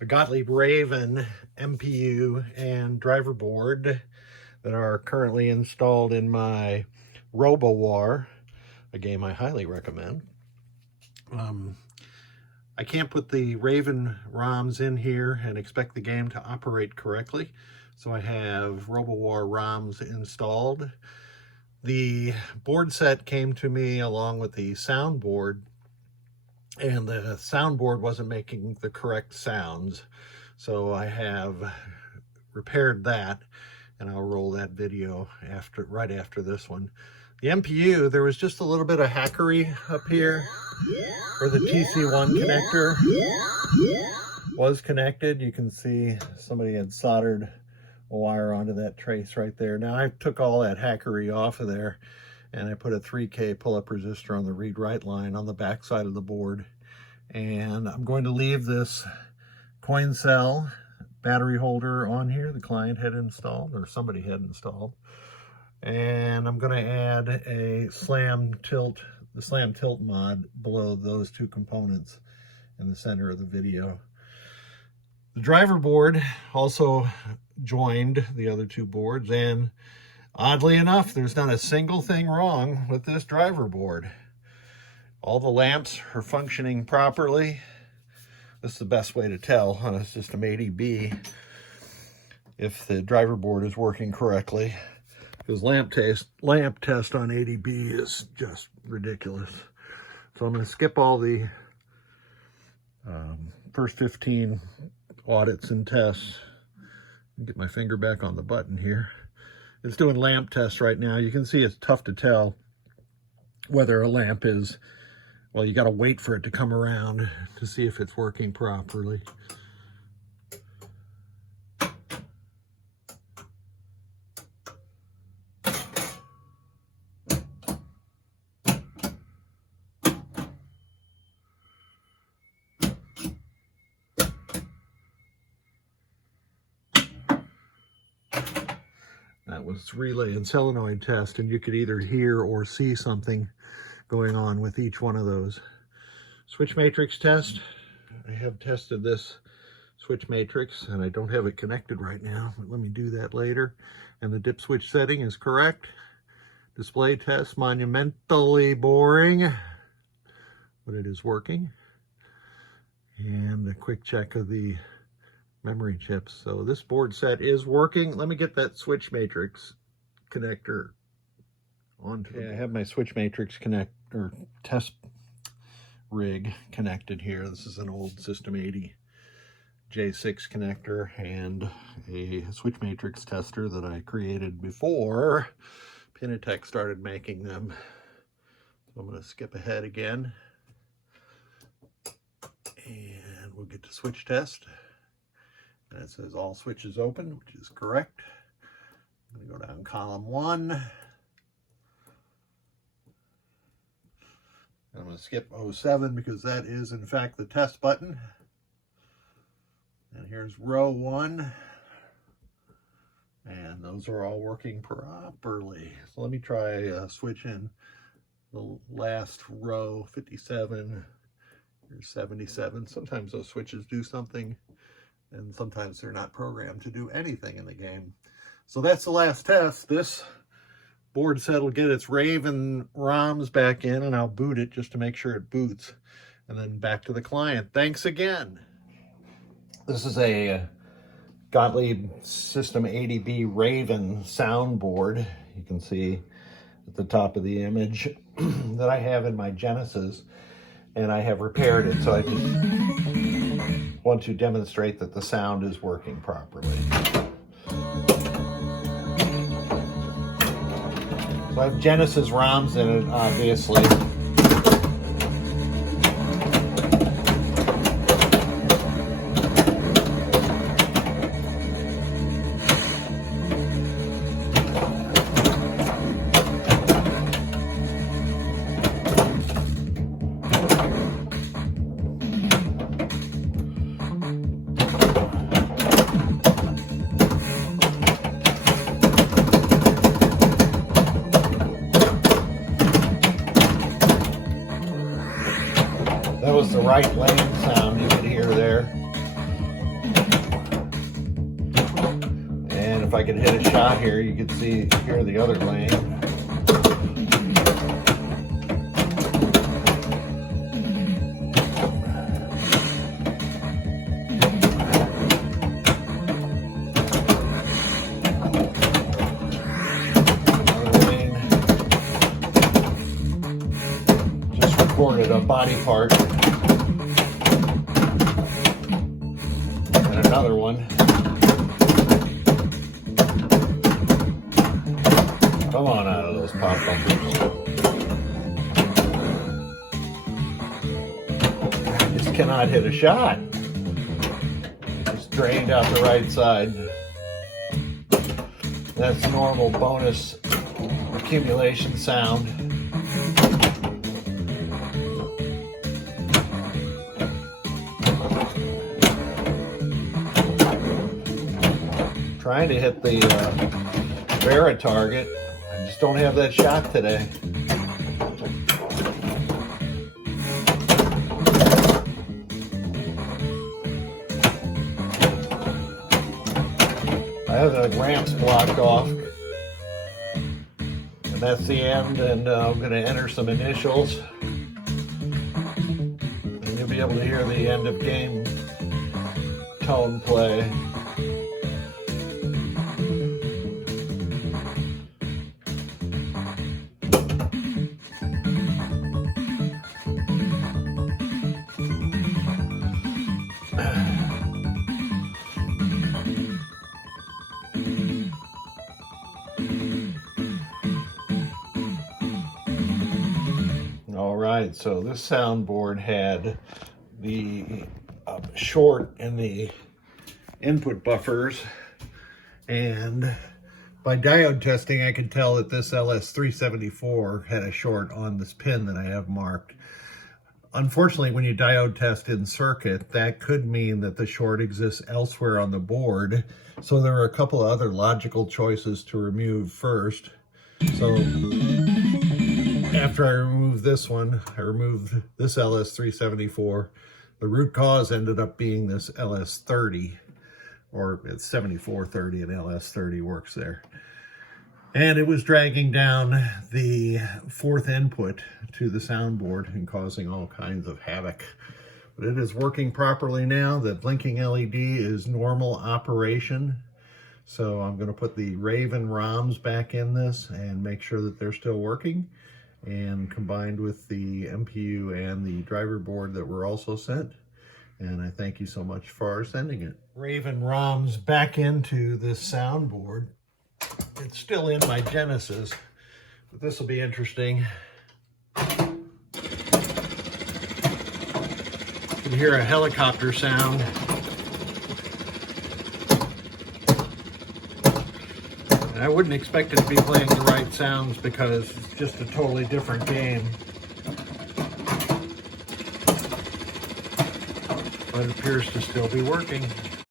a Gottlieb Raven MPU and driver board that are currently installed in my RoboWar, a game I highly recommend. I can't put the Raven ROMs in here and expect the game to operate correctly, so I have RoboWar ROMs installed. The board set came to me along with the soundboard, and the soundboard wasn't making the correct sounds, so I have repaired that, and I'll roll that video right after this one. The MPU, there was just a little bit of hackery up here where the TC1 connector was connected. You can see somebody had soldered a wire onto that trace right there. Now I took all that hackery off of there, and I put a 3K pull-up resistor on the read-write line on the back side of the board. And I'm going to leave this coin cell battery holder on here the client had installed, or somebody had installed. And I'm going to add a slam tilt mod below those two components in the center of the video. The driver board also joined the other two boards, and oddly enough, there's not a single thing wrong with this driver board. All the lamps are functioning properly. This is the best way to tell on a System 80B if the driver board is working correctly, because lamp test on 80B is just ridiculous. So I'm going to skip all the first 15 audits and tests. Get my finger back on the button here. It's doing lamp tests right now. You can see it's tough to tell whether a lamp is, well, you got to wait for it to come around to see if it's working properly. That was relay and solenoid test, and you could either hear or see something going on with each one of those. Switch matrix test. I have tested this switch matrix, and I don't have it connected right now, but let me do that later. And the dip switch setting is correct. Display test, monumentally boring, but it is working. And a quick check of the memory chips. So this board set is working. Let me get that switch matrix connector onto. Yeah, I have my switch matrix test rig connected here. This is an old System 80 J6 connector and a switch matrix tester that I created before Pinatech started making them. So I'm going to skip ahead again, and we'll get to switch test. And it says all switches open, which is correct. I'm going to go down column 1. I'm going to skip 07 because that is in fact the test button. And here's row 1. And those are all working properly. So let me try switch in the last row, 57, here's 77. Sometimes those switches do something, and sometimes they're not programmed to do anything in the game. So that's the last test. This board set will get its Raven ROMs back in, and I'll boot it just to make sure it boots, and then back to the client. Thanks again. This is a Gottlieb System 80B Raven soundboard. You can see at the top of the image that I have in my Genesis, and I have repaired it, so I just want to demonstrate that the sound is working properly. So I have Genesis ROMs in it, obviously. That was the right lane sound you could hear there. And if I can hit a shot here, you can see here the other lane. Another lane. Just recorded a body part. And another one. Come on out of those pop bumpers. I just cannot hit a shot. Just drained out the right side. That's normal bonus accumulation sound. Trying to hit the Vera target. I just don't have that shot today. I have the ramps blocked off. And that's the end, and I'm going to enter some initials. And you'll be able to hear the end of game tone play. All right, so this soundboard had the short in the input buffers, and by diode testing I could tell that this LS374 had a short on this pin that I have marked. Unfortunately, when you diode test in circuit, that could mean that the short exists elsewhere on the board, so there are a couple of other logical choices to remove first. So after I removed this one, I removed this LS374. The root cause ended up being this LS30, or it's 7430 and LS30 works there. And it was dragging down the fourth input to the soundboard and causing all kinds of havoc. But it is working properly now. The blinking LED is normal operation. So I'm going to put the Raven ROMs back in this and make sure that they're still working, and combined with the MPU and the driver board that were also sent. And I thank you so much for sending it. Raven ROMs back into this soundboard. It's still in my Genesis, but this will be interesting. You can hear a helicopter sound. And I wouldn't expect it to be playing the right sounds because it's just a totally different game. But it appears to still be working.